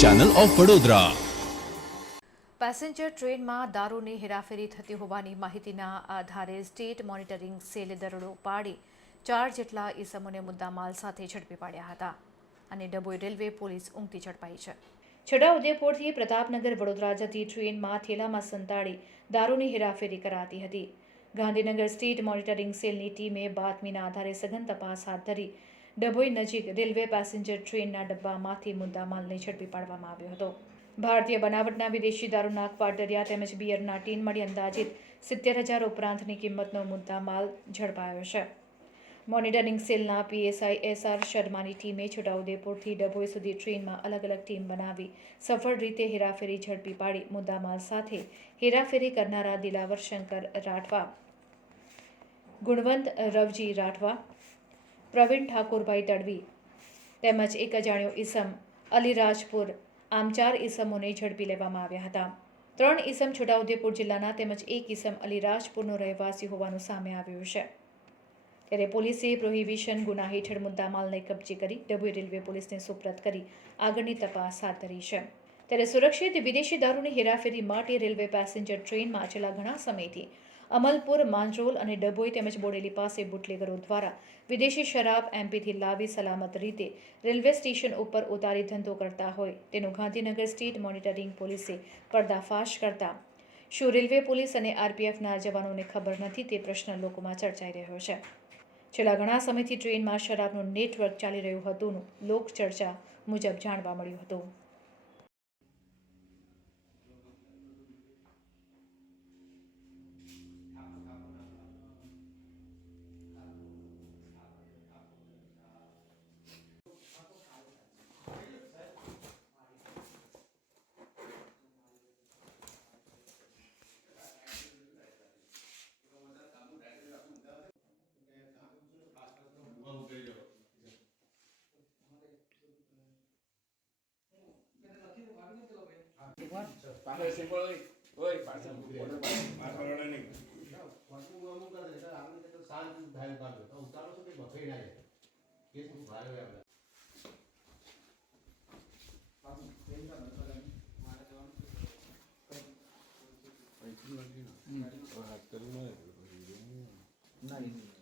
Channel of Vadodara. Passenger ટ્રેનમાં દારૂની હેરાફેરી થતી હોવાની માહિતીના આધારે સ્ટેટ મોનિટરિંગ સેલે દરોડો પાડી 4 જેટલા ઈસમોને મુદ્દામાલ સાથે ઝડપી પાડ્યા હતા અને ડભોઈ રેલવે પોલીસ ઊંઘતી ઝડપાઈ છે। છોટાઉદેપુરથી પ્રતાપનગર વડોદરા જતી ટ્રેનમાં થેલામાં સંતાડી દારૂની હેરાફેરી કરાતી હતી। ગાંધીનગર સ્ટેટ મોનિટરિંગ સેલની ટીમે બાતમીના આધારે સઘન તપાસ હાથ ધરી ડભોઈ નજીક રેલવે પેસેન્જર ટ્રેનના ડબ્બામાંથી મુદ્દામાલને ઝડપી પાડવામાં આવ્યો હતો। ભારતીય બનાવટના વિદેશી દારૂના ક્વાર્ટરિયા તેમજ બિયરના ટીન મળી અંદાજિત 70,000 ઉપરાંતની કિંમતનો મુદ્દામાલ ઝડપાયો છે। મોનિટરિંગ સેલના પીએસઆઈ એસઆર શર્માની ટીમે છોટાઉદેપુરથી ડભોઈ સુધી ટ્રેનમાં અલગ અલગ ટીમ બનાવી સફળ રીતે હેરાફેરી ઝડપી પાડી મુદ્દામાલ સાથે હેરાફેરી કરનારા દિલાવર શંકર રાઠવા, ગુણવંત રવજી રાઠવા, પ્રવીણ ઠાકોરભાઈ તડવી તેમજ એક અજાણ્યો ઈસમ અલીરાજપુર આમ 4 ઈસમોને ઝડપી લેવામાં આવ્યા હતા। 3 ઈસમ છોટાઉદેપુર જિલ્લાના તેમજ એક ઈસમ અલીરાજપુરનો રહેવાસી હોવાનું સામે આવ્યું છે। ત્યારે પોલીસે પ્રોહિબિશન ગુના હેઠળ મુદ્દામાલને કબજે કરી ડભોઈ રેલવે પોલીસને સુપરત કરી આગળની તપાસ હાથ ધરી છે। ત્યારે સુરક્ષિત વિદેશી દારૂની હેરાફેરી માટે રેલવે પેસેન્જર ટ્રેનમાં છેલ્લા ઘણા સમયથી અમલપુર, માંજરોલ અને ડભોઈ તેમજ બોડેલી પાસે બુટલેગરો દ્વારા વિદેશી શરાબ એમપીથી લાવી સલામત રીતે રેલવે સ્ટેશન ઉપર ઉતારી ધંધો કરતા હોય તેનું ગાંધીનગર સ્ટેટ મોનિટરિંગ પોલીસે પર્દાફાશ કરતા શું રેલવે પોલીસ અને આરપીએફના જવાનોને ખબર નથી તે પ્રશ્ન લોકોમાં ચર્ચાઈ રહ્યો છે। છેલ્લા ઘણા સમયથી ટ્રેનમાં શરાબનું નેટવર્ક ચાલી રહ્યું હતું લોકચર્ચા મુજબ જાણવા મળ્યું હતું। नहीं